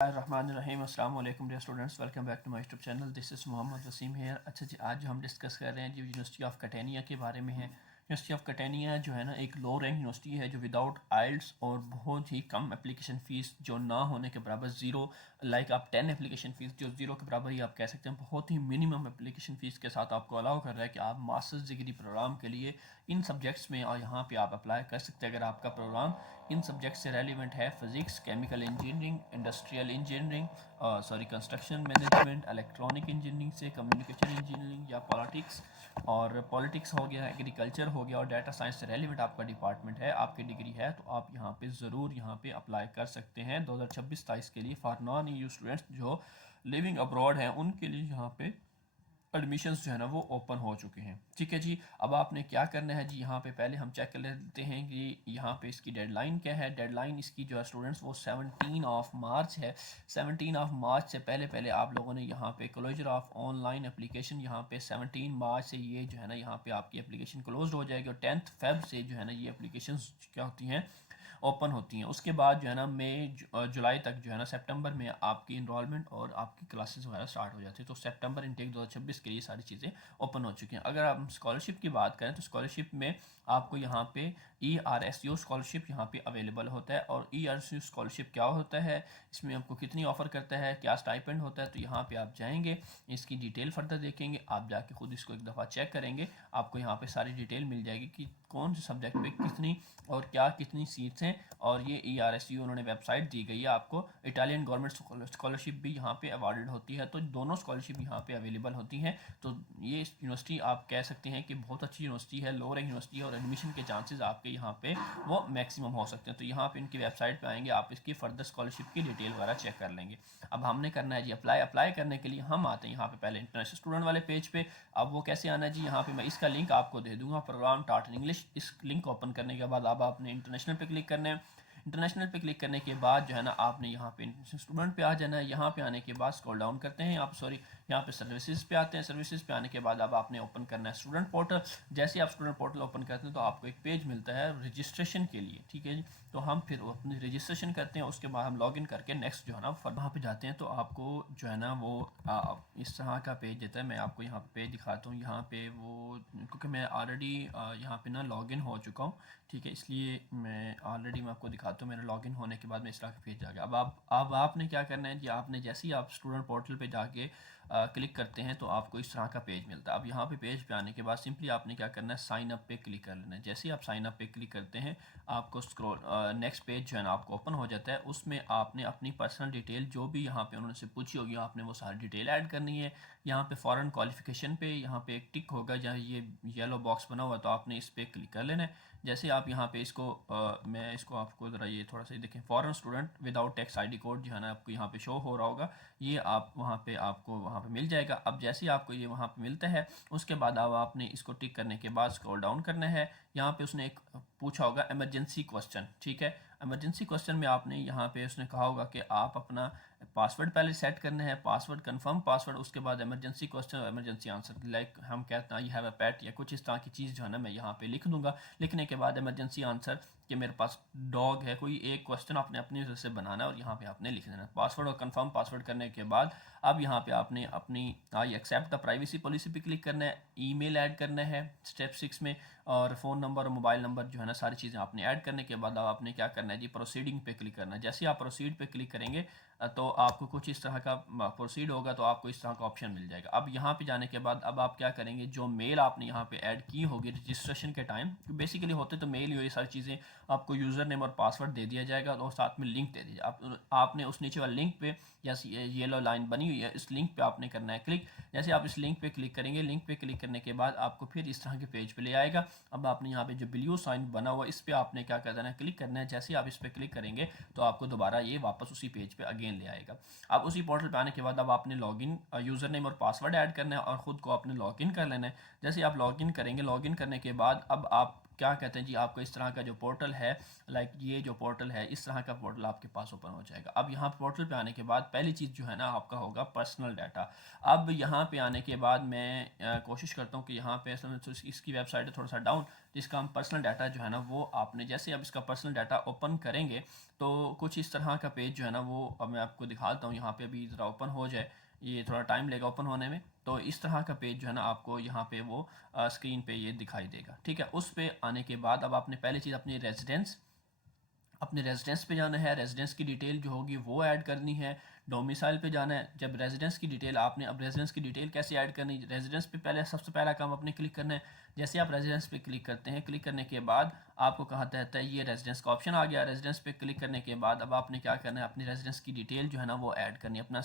Bismillahirrahmanirrahim. Assalamu alaikum dear students, welcome back to my YouTube channel. This is Mohammad Wasim here. अच्छा जी, आज जो हम discuss कर रहे हैं जी यूनिवर्सिटी ऑफ कटेनिया के बारे में है। यूनिवर्सिटी ऑफ कटेनिया जो है ना एक लो रैंक यूनिवर्सिटी है जो विदाउट आइल्स और बहुत ही कम एप्लीकेशन फ़ीस जो ना होने के बराबर ज़ीरो, लाइक आप 10 एप्लीकेशन फ़ीस जो ज़ीरो के बराबर ही आप कह सकते हैं, बहुत ही मिनिमम एप्लीकेशन फ़ीस के साथ आपको अलाउ कर रहा है कि आप मास्टर्स डिग्री प्रोग्राम के लिए इन सब्जेक्ट्स में और यहाँ पे आप अप्लाई कर सकते हैं। अगर आपका प्रोग्राम इन सब्जेक्ट से रेलिवेंट है, physics, chemical engineering, industrial engineering, construction management, electronic engineering से, कम्युनिकेशन इंजीनियरिंग या पॉलिटिक्स, और पॉलिटिक्स हो गया, एग्रीकल्चर हो गया और डाटा साइंस से रेलिवेंट आपका डिपार्टमेंट है, आपकी डिग्री है, तो आप यहाँ पे ज़रूर यहाँ पे अप्लाई कर सकते हैं 2026-27 के लिए। फॉर नॉन EU स्टूडेंट्स जो लिविंग अब्रॉड हैं उनके लिए यहाँ पे एडमिशन्स जो है ना वो ओपन हो चुके हैं। ठीक है जी, अब आपने क्या करना है जी, यहाँ पे पहले हम चेक कर लेते हैं कि यहाँ पे इसकी डेडलाइन क्या है। डेडलाइन इसकी जो है स्टूडेंट्स वो 17 मार्च है। 17 मार्च से पहले पहले आप लोगों ने यहाँ पे क्लोजर ऑफ ऑनलाइन एप्लीकेशन, यहाँ पे 17 मार्च से ये जो है ना यहाँ पे आपकी एप्लीकेशन क्लोज हो जाएगी और 10 फेब से जो है ना ये एप्लीकेशन क्या होती हैं, ओपन होती हैं। उसके बाद जो है ना मई जुलाई तक जो है ना सितंबर में आपकी इनरोलमेंट और आपकी क्लासेस वगैरह स्टार्ट हो जाती है। तो सितंबर इनटेक 2026 के लिए सारी चीज़ें ओपन हो चुकी हैं। अगर आप स्कॉलरशिप की बात करें तो स्कॉलरशिप में आपको यहाँ पे ERSU स्कॉलरशिप यहाँ पे अवेलेबल होता है। और ERSU स्कॉलरशिप क्या होता है, इसमें आपको कितनी ऑफ़र करता है, क्या स्टाइपेंड होता है, तो यहाँ पे आप जाएंगे, इसकी डिटेल फर्दर देखेंगे, आप जाके खुद इसको एक दफ़ा चेक करेंगे, आपको यहाँ पे सारी डिटेल मिल जाएगी कि कौन से सब्जेक्ट पे कितनी और क्या कितनी सीट्स हैं। और ये ERSU उन्होंने वेबसाइट दी गई है आपको। इटालियन गवर्नमेंट स्कॉलरशिप भी यहाँ पे अवार्डेड होती है, तो दोनों स्कॉलरशिप यहाँ पे अवेलेबल होती हैं। तो ये यूनिवर्सिटी आप कह सकते हैं कि बहुत अच्छी यूनिवर्सिटी है, लो रैंक यूनिवर्सिटी है और एडमिशन के चांसेस आपके यहाँ पे वो मैक्सिमम हो सकते हैं। तो यहाँ पे इनकी वेबसाइट पे आएंगे, आप इसकी फर्दर स्कॉलरशिप की डिटेल वगैरह चेक कर लेंगे। अब हमने करना है जी अप्लाई करने के लिए हम आते हैं यहाँ पे पहले इंटरनेशनल स्टूडेंट वाले पेज पे। अब वो कैसे आना है जी, यहाँ पे मैं इसका लिंक आपको दे दूंगा, प्रोग्राम टॉट इंग्लिश। इस लिंक को ओपन करने के बाद अब आपने इंटरनेशनल पे क्लिक करना है। इंटरनेशनल पे क्लिक करने के बाद जो है ना आपने यहाँ पे स्टूडेंट पे आ जाना है। यहाँ पे आने के बाद स्क्रॉल डाउन करते हैं, आप सॉरी यहाँ पे सर्विसेज पे आते हैं। सर्विसेज पे आने के बाद अब आपने ओपन करना है स्टूडेंट पोर्टल। जैसे आप स्टूडेंट पोर्टल ओपन करते हैं तो आपको एक पेज मिलता है रजिस्ट्रेशन के लिए। ठीक है जी, तो हम फिर अपनी रजिस्ट्रेशन करते हैं, उसके बाद हम लॉगिन करके नेक्स्ट जो है ना वहाँ पे जाते हैं। तो आपको जो है ना वो इस तरह का पेज देता है। मैं आपको यहाँ पे पेज दिखाता हूँ। यहाँ पे वो क्योंकि मैं ऑलरेडी यहाँ पे ना लॉगिन हो चुका हूँ, ठीक है, इसलिए मैं आपको दिखाता हूँ। मेरा लॉगिन होने के बाद मैं इस तरह का पेज आ गया। अब आपने क्या करना है जी, आपने जैसे ही आप स्टूडेंट पोर्टल पे जाके क्लिक करते हैं तो आपको इस तरह का पेज मिलता है। अब यहाँ पे पेज पे आने के बाद सिंपली आपने क्या करना है, साइन अप पे क्लिक कर लेना है। जैसे ही आप साइन अप पे क्लिक करते हैं आपको स्क्रॉल नेक्स्ट पेज जो है ना आपको ओपन हो जाता है। उसमें आपने अपनी पर्सनल डिटेल जो भी यहाँ पे उन्होंने से पूछी होगी, आपने वो सारी डिटेल ऐड करनी है। यहाँ पे फॉरेन क्वालिफिकेशन पे यहाँ पे एक टिक होगा जहाँ ये येलो बॉक्स बना हुआ, तो आपने इस पर क्लिक कर लेना है। जैसे आप यहाँ पे इसको मैं इसको आपको ज़रा ये थोड़ा सा देखें, foreign student without tax ID code जो है ना आपको यहाँ पे शो हो रहा होगा, ये आप वहाँ पे आपको वहाँ पे मिल जाएगा। अब जैसे ही आपको ये वहाँ पे मिलता है उसके बाद अब आपने इसको टिक करने के बाद स्क्रॉल डाउन करना है। यहाँ पे उसने एक पूछा होगा इमरजेंसी क्वेश्चन, ठीक है। इमरजेंसी क्वेश्चन में आपने यहाँ पे उसने कहा होगा कि आप अपना पासवर्ड पहले सेट करना है, पासवर्ड कंफर्म पासवर्ड, उसके बाद इमरजेंसी क्वेश्चन और इमरजेंसी आंसर। लाइक हम कहते हैं यू हैव अ पेट या कुछ इस तरह की चीज़ जो है ना मैं यहाँ पे लिख दूंगा। लिखने के बाद इमरजेंसी आंसर कि मेरे पास डॉग है, कोई एक क्वेश्चन आपने अपनी वजह से बनाना है और यहाँ पे आपने लिख देना। पासवर्ड और कंफर्म पासवर्ड करने के बाद अब यहाँ पे आपने अपनी I accept the privacy policy पे क्लिक करना है। ईमेल ऐड करना है स्टेप 6 में, और फ़ोन नंबर और मोबाइल नंबर जो है ना सारी चीज़ें आपने ऐड करने के बाद अब आपने क्या करना है जी, प्रोसीडिंग पे क्लिक करना है। जैसे ही आप प्रोसीड पे क्लिक करेंगे तो आपको कुछ इस तरह का प्रोसीड होगा, तो आपको इस तरह का ऑप्शन मिल जाएगा। अब यहाँ पे जाने के बाद अब आप क्या करेंगे, जो मेल आपने यहाँ पे ऐड की होगी रजिस्ट्रेशन के टाइम, बेसिकली होते तो मेल ये सारी चीज़ें आपको यूज़र नेम और पासवर्ड दे दिया जाएगा और साथ में लिंक दे दीजिए। आपने उस नीचे वाले लिंक पे जैसे येलो लाइन बनी हुई है इस लिंक पे आपने करना है क्लिक। जैसे आप इस लिंक पे क्लिक करेंगे, लिंक पे क्लिक करने के बाद आपको फिर इस तरह के पेज पे ले आएगा। अब आपने यहाँ पे जो ब्लू साइन बना हुआ इस पर आपने क्या करना है, क्लिक करना है। जैसे ही आप इस पर क्लिक करेंगे तो आपको दोबारा ये वापस उसी पेज पे अगेन ले आएगा। अब उसी पोर्टल पे आने के बाद अब आपने लॉगिन यूज़र नेम और पासवर्ड ऐड करना है और ख़ुद को आपने लॉगिन कर लेना है। जैसे आप लॉगिन करेंगे, लॉगिन करने के बाद अब आप क्या कहते हैं जी, आपको इस तरह का जो पोर्टल है, लाइक ये जो पोर्टल है इस तरह का पोर्टल आपके पास ओपन हो जाएगा। अब यहाँ पोर्टल पे आने के बाद पहली चीज़ जो है ना आपका होगा पर्सनल डाटा। अब यहाँ पे आने के बाद मैं कोशिश करता हूँ कि यहाँ पे इसकी वेबसाइट है थोड़ा सा डाउन, जिसका हम पर्सनल डाटा जो है ना वो आपने, जैसे अब इसका पर्सनल डाटा ओपन करेंगे तो कुछ इस तरह का पेज जो है ना वो अब मैं आपको दिखाता हूँ। यहाँ पे अभी ज़रा ओपन हो जाए, ये थोड़ा टाइम लेगा ओपन होने में। तो इस तरह का पेज जो है ना आपको यहाँ पे वो स्क्रीन पे ये दिखाई देगा, ठीक है। उस पे आने के बाद अब आपने पहली चीज़ अपने रेजिडेंस पे जाना है, रेजिडेंस की डिटेल जो होगी वो ऐड करनी है। डोमिसाइल पे जाना है, जब रेजिडेंस की डिटेल आपने, अब रेजिडेंस की डिटेल कैसे ऐड करनी है, रेजिडेंस पे पहले सबसे पहला काम आपने क्लिक करना है। जैसे आप रेजिडेंस पे क्लिक करते हैं, क्लिक करने के बाद आपको कहा जाता है ये रेजिडेंस का ऑप्शन आ गया। रेजिडेंस पे क्लिक करने के बाद अब आपने क्या करना है, अपनी रेजिडेंस की डिटेल जो है ना वो ऐड करनी है। अपना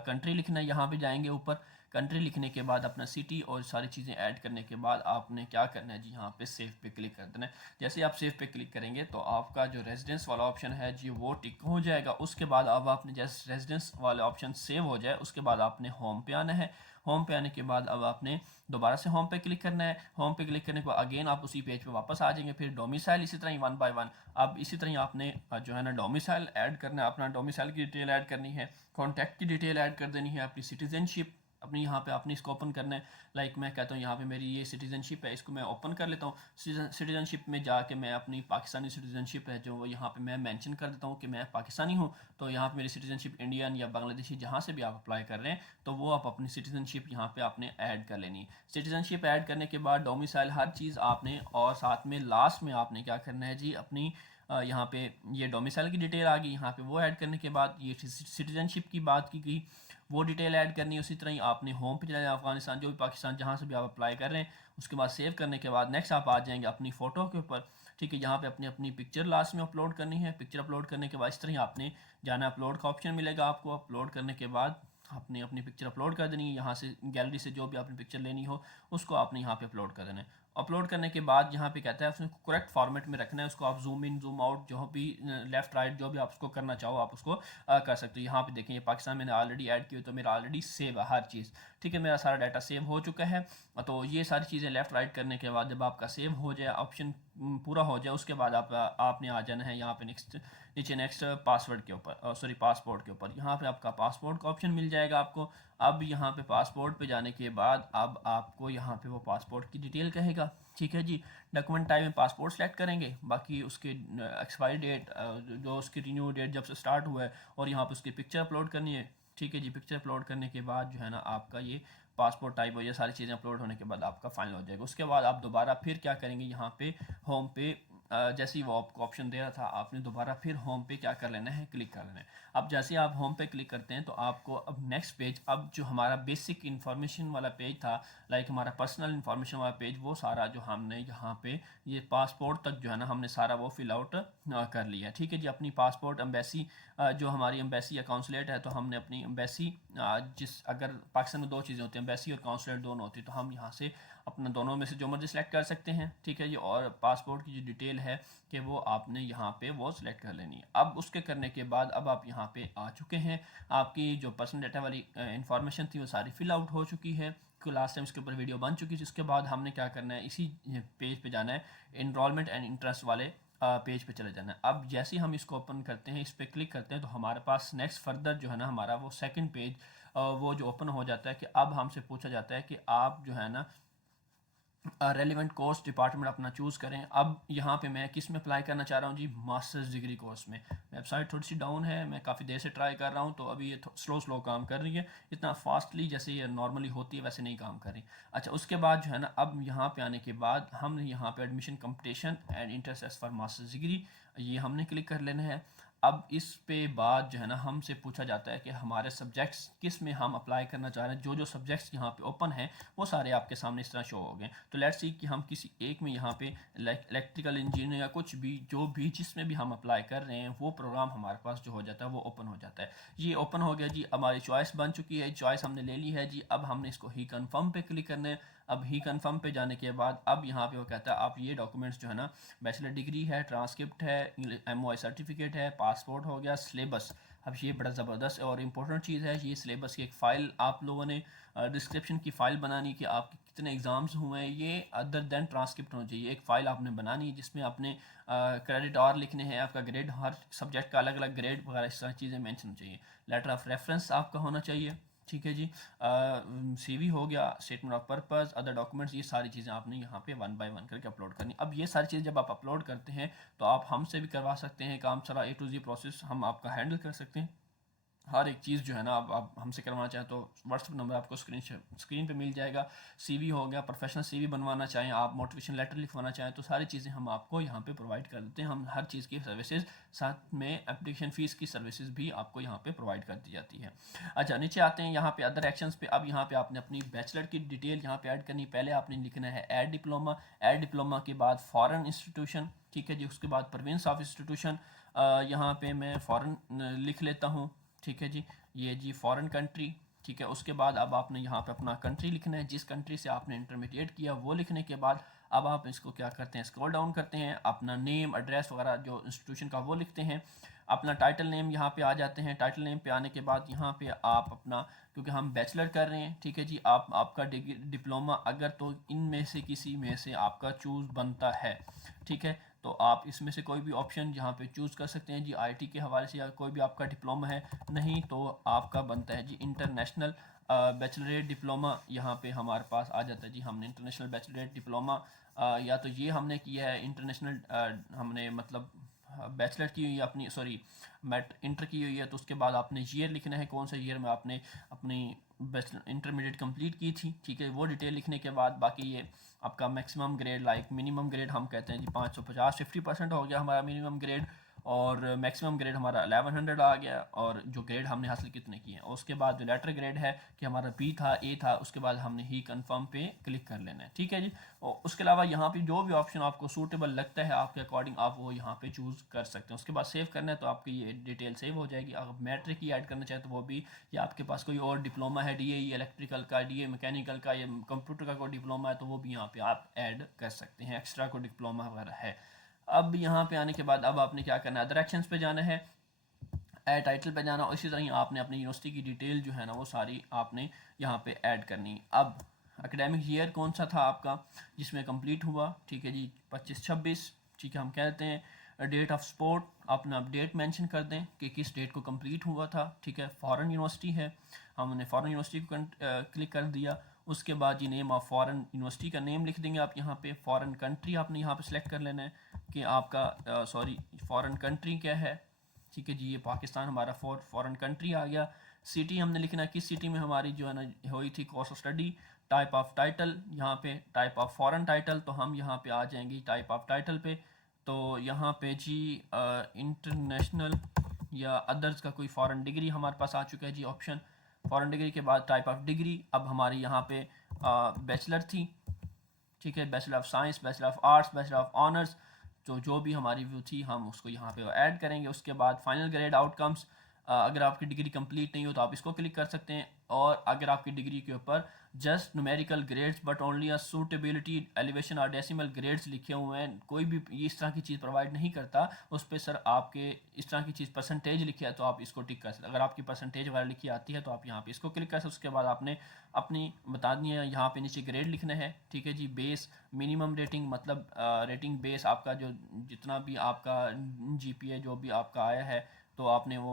कंट्री लिखना है, यहाँ पे जाएंगे ऊपर, कंट्री लिखने के बाद अपना सिटी और सारी चीज़ें ऐड करने के बाद आपने क्या करना है जी, यहाँ पे सेव पे क्लिक कर देना है। जैसे आप सेव पे क्लिक करेंगे तो आपका जो रेजिडेंस वाला ऑप्शन है जी वो टिक हो जाएगा। उसके बाद अब आपने जैसे रेजिडेंस वाला ऑप्शन सेव हो जाए उसके बाद आपने होम पे आना है। होम पे आने के बाद अब आपने दोबारा से होम पे क्लिक करना है। होम पे क्लिक करने के बाद अगेन आप उसी पेज पे वापस आ जाएंगे। फिर डोमिसाइल, इसी तरह ही वन बाय वन अब इसी तरह ही आपने जो है ना डोमिसाइल ऐड करना है, अपना डोमिसाइल की डिटेल ऐड करनी है, कॉन्टैक्ट की डिटेल ऐड कर देनी है, अपनी सिटीजनशिप अपनी यहाँ पे आपने इसको ओपन करना है। लाइक मैं कहता हूँ यहाँ पे मेरी ये सिटीजनशिप है, इसको मैं ओपन कर लेता हूँ। सिटीजनशिप में जाके मैं अपनी पाकिस्तानी सिटीजनशिप है जो वो यहाँ पे मैं मेंशन कर देता हूँ कि मैं पाकिस्तानी हूँ। तो यहाँ पे मेरी सिटीजनशिप इंडियन या बांग्लादेशी जहाँ से भी आप अप्लाई कर रहे हैं तो वो आप अपनी सिटीजनशिप यहाँ पे आपने ऐड कर लेनी है। सिटीजनशिप ऐड करने के बाद डोमिसाइल हर चीज़ आपने, और साथ में लास्ट में आपने क्या करना है जी, अपनी यहाँ पे ये डोमिसाइल की डिटेल आ गई, यहाँ पे वो ऐड करने के बाद ये सिटीजनशिप की बात की गई वो डिटेल ऐड करनी है। उसी तरह ही आपने होम पे चला जाए, अफगानिस्तान जो भी पाकिस्तान जहाँ से भी आप अप्लाई कर रहे हैं, उसके बाद सेव करने के बाद नेक्स्ट आप आ जाएंगे अपनी फ़ोटो के ऊपर, ठीक है। यहाँ पे अपनी अपनी पिक्चर लास्ट में अपलोड करनी है। पिक्चर अपलोड करने के बाद इस तरह ही आपने जाना, अपलोड का ऑप्शन मिलेगा आपको। अपलोड करने के बाद आपने अपनी पिक्चर अपलोड कर देनी है। यहाँ से गैलरी से जो भी आपने पिक्चर लेनी हो उसको आपने यहाँ पे अपलोड कर देना है। अपलोड करने के बाद यहाँ पे कहता है उसको करेक्ट फॉर्मेट में रखना है, उसको आप जूम इन जूम आउट जो भी लेफ्ट राइट जो भी आप उसको करना चाहो आप उसको कर सकते हो। यहाँ पे देखें ये पाकिस्तान मैंने ऑलरेडी ऐड की हुई तो मेरा ऑलरेडी सेव है हर चीज़, ठीक है। मेरा सारा डाटा सेव हो चुका है। तो ये सारी चीज़ें लेफ्ट राइट करने के बाद जब आपका सेव हो जाए, ऑप्शन पूरा हो जाए, उसके बाद आपने आ जाना है यहाँ पे नीचे नेक्स्ट पासवर्ड के ऊपर, सॉरी पासपोर्ट के ऊपर। यहाँ पे आपका पासपोर्ट का ऑप्शन मिल जाएगा आपको। अब यहाँ पे पासपोर्ट पे जाने के बाद अब आपको यहाँ पे वो पासपोर्ट की डिटेल कहेगा, ठीक है जी। डॉक्यूमेंट टाइप में पासपोर्ट सेलेक्ट करेंगे, बाकी उसके एक्सपायरी डेट जो उसकी रिन्यू डेट जब से स्टार्ट हुआ है, और यहाँ पे उसकी पिक्चर अपलोड करनी है, ठीक है जी। पिक्चर अपलोड करने के बाद जो है ना आपका ये पासपोर्ट टाइप हो, ये सारी चीज़ें अपलोड होने के बाद आपका फाइनल हो जाएगा। उसके बाद आप दोबारा फिर क्या करेंगे, यहाँ पे होम पे जैसे ही वो आपको ऑप्शन दे रहा था आपने दोबारा फिर होम पे क्या कर लेना है, क्लिक कर लेना है। अब जैसे ही आप होम पे क्लिक करते हैं तो आपको अब नेक्स्ट पेज, अब जो हमारा बेसिक इन्फॉर्मेशन वाला पेज था, लाइक हमारा पर्सनल इन्फॉर्मेशन वाला पेज, वो सारा जो हमने यहाँ पे ये पासपोर्ट तक जो है ना हमने सारा वो फिल आउट कर लिया, ठीक है जी। अपनी पासपोर्ट एम्बेसी जो हमारी एम्बेसी या काउंसलेट है, तो हमने अपनी एम्बेसी जिस, अगर पाकिस्तान में दो चीज़ें होती हैं, एम्बेसी और काउंसलेट दोनों होती है, तो हम यहाँ से अपना दोनों में से जो मर्जी सेलेक्ट कर सकते हैं, ठीक है जी। और पासपोर्ट की जो डिटेल है कि वो आपने यहाँ पे वो सिलेक्ट कर लेनी है। अब उसके करने के बाद अब आप यहाँ पे आ चुके हैं, आपकी जो पर्सनल डाटा वाली इंफॉर्मेशन थी वो सारी फिल आउट हो चुकी है। लास्ट टाइम इसके ऊपर वीडियो बन चुकी थी। इसके बाद हमने क्या करना है, इसी पेज पे जाना है, इनरोलमेंट एंड इंटरेस्ट वाले पेज पे चले जाना है। अब जैसे ही हम इसको ओपन करते हैं, इस पर क्लिक करते हैं, तो हमारे पास नेक्स्ट फर्दर जो है ना हमारा वो सेकंड पेज वो जो ओपन हो जाता है कि अब हमसे पूछा जाता है कि आप जो है ना रेलिवेंट कोर्स डिपार्टमेंट अपना चूज़ करें। अब यहाँ पे मैं किस में अप्लाई करना चाह रहा हूँ जी, मास्टर्स डिग्री कोर्स में। वेबसाइट थोड़ी सी डाउन है, मैं काफ़ी देर से ट्राई कर रहा हूँ, तो अभी ये स्लो काम कर रही है, इतना फास्टली जैसे ये नॉर्मली होती है वैसे नहीं काम कर रही। अच्छा, उसके बाद जो है ना अब यहाँ पे आने के बाद हम यहाँ पे admission competition and interest for masters degree, ये हमने क्लिक कर लेना है। अब इस पे बाद जो है ना हमसे पूछा जाता है कि हमारे सब्जेक्ट्स किस में हम अप्लाई करना चाह रहे हैं। जो सब्जेक्ट्स यहाँ पे ओपन हैं वो सारे आपके सामने इस तरह शो हो गए। तो लेट्स सी कि हम किसी एक में यहाँ पे इलेक्ट्रिकल इंजीनियर या कुछ भी जो भी जिसमें भी हम अप्लाई कर रहे हैं वो प्रोग्राम हमारे पास जो हो जाता है वो ओपन हो जाता है। ये ओपन हो गया जी, हमारी चॉइस बन चुकी है, चॉइस हमने ले ली है जी। अब हमने इसको ही कन्फर्म पे क्लिक करना है। अब ही कन्फर्म पे जाने के बाद अब यहाँ पे वो कहता है आप ये डॉक्यूमेंट्स जो है ना, बैचलर डिग्री है, ट्रांसक्रिप्ट है, MOI सर्टिफिकेट है, पासपोर्ट हो गया, सिलेबस। अब ये बड़ा ज़बरदस्त और इम्पोर्टेंट चीज़ है, ये सिलेबस की एक फ़ाइल आप लोगों ने डिस्क्रिप्शन की फ़ाइल बनानी कि आपके कितने एग्ज़ाम्स हुए हैं, ये अदर दैन ट्रांसक्रिप्ट होना चाहिए। एक फ़ाइल आपने बनानी है जिसमें आपने क्रेडिट और लिखने हैं, आपका ग्रेड, हर सब्जेक्ट का अलग अलग ग्रेड वगैरह इस तरह चीज़ें मेंशन होनी चाहिए। लेटर ऑफ रेफरेंस आपका होना चाहिए, ठीक है जी। CV हो गया, statement of purpose, other documents, ये सारी चीज़ें आपने यहाँ पे 1 बाय 1 करके अपलोड करनी। अब ये सारी चीज़ें जब आप अपलोड करते हैं तो आप हमसे भी करवा सकते हैं काम, सारा A to Z प्रोसेस हम आपका हैंडल कर सकते हैं। हर एक चीज़ जो है ना, आप हमसे करवाना चाहें तो व्हाट्सअप नंबर आपको स्क्रीन पे मिल जाएगा। CV हो गया, प्रोफेशनल CV बनवाना चाहें आप, मोटिवेशन लेटर लिखवाना चाहें, तो सारी चीज़ें हम आपको यहाँ पे प्रोवाइड कर देते हैं। हम हर चीज़ की सर्विसेज, साथ में एप्लीकेशन फ़ीस की सर्विसेज भी आपको यहाँ पे प्रोवाइड कर दी जाती है। अच्छा, नीचे आते हैं यहाँ पे अदर एक्शंस पे। अब यहाँ पे आपने अपनी बैचलर की डिटेल यहाँ पे ऐड करनी। पहले आपने लिखना है ऐड डिप्लोमा, ऐड डिप्लोमा के बाद फॉरेन इंस्टीट्यूशन, ठीक है जी। उसके बाद प्रोविंस ऑफ इंस्टीट्यूशन, यहाँ पे मैं फॉरेन लिख लेता हूँ, ठीक है जी। ये जी फॉरेन कंट्री, ठीक है। उसके बाद अब आपने यहाँ पे अपना कंट्री लिखना है, जिस कंट्री से आपने इंटरमीडिएट किया वो लिखने के बाद अब आप इसको क्या करते हैं, स्क्रॉल डाउन करते हैं, अपना नेम, एड्रेस वगैरह जो इंस्टीट्यूशन का वो लिखते हैं। अपना टाइटल नेम यहाँ पे आ जाते हैं। टाइटल नेम पे आने के बाद यहाँ पे आप अपना, क्योंकि हम बैचलर कर रहे हैं, ठीक है जी, आपका डिप्लोमा अगर तो इनमें से किसी में से आपका चूज़ बनता है, ठीक है, तो आप इसमें से कोई भी ऑप्शन यहाँ पे चूज़ कर सकते हैं जी। IT के हवाले से या कोई भी आपका डिप्लोमा है, नहीं तो आपका बनता है जी इंटरनेशनल बैचलरेट डिप्लोमा। यहाँ पे हमारे पास आ जाता है जी, हमने इंटरनेशनल बैचलरेट डिप्लोमा या तो ये हमने किया है इंटरनेशनल, हमने मतलब बैचलर की हुई है अपनी, सॉरी मैट इंटर की हुई है, तो उसके बाद आपने ईयर लिखना है, कौन सा ईयर में आपने अपनी बैचलर इंटरमीडिएट कंप्लीट की थी, ठीक है, वो डिटेल लिखने के बाद बाकी ये आपका maximum grade, like minimum grade हम कहते हैं जी 550, 50% हो गया हमारा मिनिमम ग्रेड, और मैक्सिमम ग्रेड हमारा 1100 आ गया, और जो ग्रेड हमने हासिल कितने किए हैं। उसके बाद जो लेटर ग्रेड है कि हमारा B था, A था, उसके बाद हमने ही कंफर्म पे क्लिक कर लेना है, ठीक है जी। और उसके अलावा यहाँ पे जो भी ऑप्शन आपको सूटेबल लगता है आपके अकॉर्डिंग आप वो यहाँ पे चूज़ कर सकते हैं। उसके बाद सेव करना है तो आपकी ये डिटेल सेव हो जाएगी। अगर मैट्रिक की ऐड करना चाहें तो वो भी, या आपके पास कोई और डिप्लोमा है, DAE इलेक्ट्रिकल का, DA मैकेनिकल का, या कंप्यूटर का कोई डिप्लोमा है, तो वो भी यहाँ पे आप ऐड कर सकते हैं, एक्स्ट्रा कोई डिप्लोमा वगैरह है। अब यहाँ पे आने के बाद अब आपने क्या करना है, अदर एक्शंस पे जाना है, ऐड टाइटल पे जाना, और इसी तरह ही आपने अपनी यूनिवर्सिटी की डिटेल जो है ना वो सारी आपने यहाँ पे ऐड करनी। अब एकेडमिक ईयर कौन सा था आपका जिसमें कंप्लीट हुआ, ठीक है जी, 25-26, ठीक है, हम कहते हैं डेट ऑफ स्पोर्ट, अपना डेट मेंशन कर दें कि किस डेट को कंप्लीट हुआ था, ठीक है। फॉरेन यूनिवर्सिटी है, हमने फॉरेन यूनिवर्सिटी को क्लिक कर दिया। उसके बाद जी नेम ऑफ फॉरेन यूनिवर्सिटी का नेम लिख देंगे आप यहाँ पे। फॉरेन कंट्री आपने यहाँ पे सिलेक्ट कर लेना है कि आपका सॉरी फॉरेन कंट्री क्या है, ठीक है जी, ये पाकिस्तान हमारा फॉरेन कंट्री आ गया। सिटी हमने लिखना है, किस सिटी में हमारी जो है ना हुई थी course of study. Type of title, यहाँ पे टाइप ऑफ फॉरेन टाइटल, तो हम यहाँ पे आ जाएंगे टाइप ऑफ टाइटल पे। तो यहाँ पे जी इंटरनेशनल या अदर्स का कोई फॉरेन डिग्री हमारे पास आ चुका है जी ऑप्शन। फॉरेन डिग्री के बाद टाइप ऑफ डिग्री, अब हमारी यहाँ पे बैचलर थी, ठीक है, bachelor of science, bachelor of arts, bachelor of honours, तो जो भी हमारी व्यू थी हम उसको यहाँ पे ऐड करेंगे। उसके बाद फाइनल ग्रेड आउटकम्स, अगर आपकी डिग्री कंप्लीट नहीं हो तो आप इसको क्लिक कर सकते हैं, और अगर आपकी डिग्री के ऊपर just numerical grades but only a suitability elevation और डेसिमल ग्रेड्स लिखे हुए हैं, कोई भी इस तरह की चीज़ प्रोवाइड नहीं करता, उस पर सर आपके इस तरह की चीज़ परसेंटेज लिखी है तो आप इसको टिक कर सकते। अगर आपकी परसेंटेज वगैरह लिखी आती है तो आप यहाँ पे इसको क्लिक कर सकते। उसके बाद आपने अपनी बता दी है, यहाँ पे नीचे ग्रेड लिखना है, ठीक है जी। बेस मिनिमम रेटिंग, मतलब रेटिंग बेस आपका जो जितना भी आपका GPA जो भी आपका आया है, तो आपने वो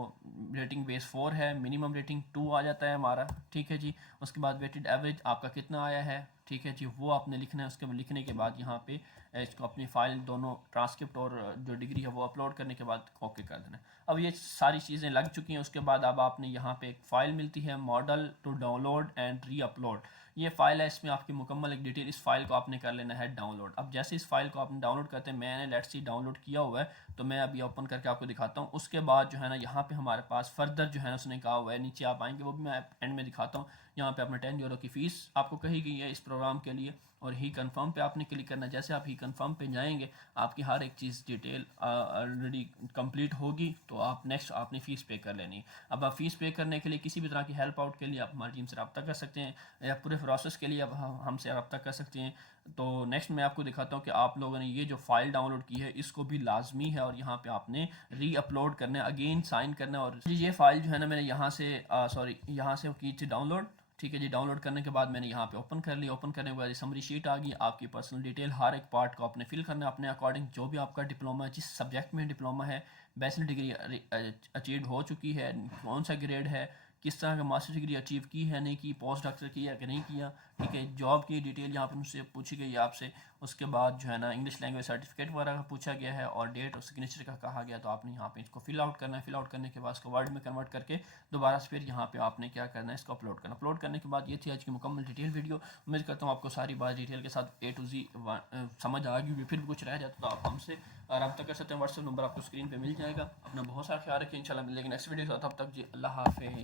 रेटिंग बेस 4 है, मिनिमम रेटिंग 2 आ जाता है हमारा, ठीक है जी। उसके बाद वेटेड एवरेज आपका कितना आया है, ठीक है जी, वो आपने लिखना है। उसके लिखने के बाद यहाँ पे इसको अपनी फाइल दोनों ट्रांसक्रिप्ट और जो डिग्री है वो अपलोड करने के बाद ओके कर देना है। अब ये सारी चीज़ें लग चुकी हैं। उसके बाद अब आपने यहाँ पे एक फ़ाइल मिलती है, model to download and re upload, ये फ़ाइल है, इसमें आपकी मुकम्मल एक डिटेल, इस फाइल को आपने कर लेना है डाउनलोड। अब जैसे इस फाइल को आपने डाउनलोड करते हैं, मैंने लेट्स सी डाउनलोड किया हुआ है, तो मैं अभी ओपन करके आपको दिखाता हूँ। उसके बाद जो है ना यहाँ पे हमारे पास फर्दर जो है ना उसने कहा हुआ है, नीचे आप आएंगे वो भी मैं एंड में दिखाता हूँ। यहाँ पे अपने 10 यूरो की फ़ीस आपको कही गई है इस प्रोग्राम के लिए, और ही कंफर्म पे आपने क्लिक करना है। जैसे आप ही कंफर्म पे जाएंगे आपकी हर एक चीज़ डिटेल ऑलरेडी कंप्लीट होगी, तो आप नेक्स्ट आपने फ़ीस पे कर लेनी। अब आप फ़ीस पे करने के लिए किसी भी तरह की हेल्प आउट के लिए आप हमारी टीम से रब्ता कर सकते हैं, या पूरे प्रोसेस के लिए आप हमसे रब्ता कर सकते हैं। तो नेक्स्ट मैं आपको दिखाता हूँ कि आप लोगों ने ये जो फ़ाइल डाउनलोड की है इसको भी लाजमी है, और यहाँ पे आपने री अपलोड करना है, अगेन साइन करना है। और ये फ़ाइल जो है ना मैंने यहाँ से यहाँ से की थी डाउनलोड, ठीक है जी। डाउनलोड करने के बाद मैंने यहाँ पे ओपन कर लिया। ओपन करने के बाद समरी शीट आ गई, आपकी पर्सनल डिटेल हर एक पार्ट को आपने फिल करना है अपने अकॉर्डिंग, जो भी आपका डिप्लोमा है, जिस सब्जेक्ट में डिप्लोमा है, बैचलर डिग्री अचीव हो चुकी है, कौन सा ग्रेड है, किस तरह का मास्टर डिग्री अचीव की है नहीं की, पोस्ट डॉक्टर किया कि नहीं किया, ठीक है। जॉब की डिटेल यहाँ पर मुझसे पूछी गई आपसे। उसके बाद जो है ना इंग्लिश लैंग्वेज सर्टिफिकेट वगैरह का पूछा गया है और डेट और सिग्नेचर का कहा गया। तो आपने यहाँ पे इसको फिल आउट करना है। फिल आउट करने के बाद इसको वर्ड में कन्वर्ट करके दोबारा से फिर यहाँ पे आपने क्या करना है, इसको अपलोड करना। अपलोड करने के बाद ये थी आज की मुकम्मल डिटेल वीडियो। उम्मीद करता हूँ आपको सारी बात डिटेल के साथ A to Z समझ आ गई होगी। फिर भी कुछ रह जाता तो आप हमसे रब्ता कर सकते हैं। व्हाट्सएप नंबर आपको स्क्रीन पर मिल जाएगा। अपना बहुत सारा ख्याल रखिए। इंशाल्लाह मिलेंगे नेक्स्ट वीडियो के साथ। तब तक जी अल्लाह हाफ़िज़।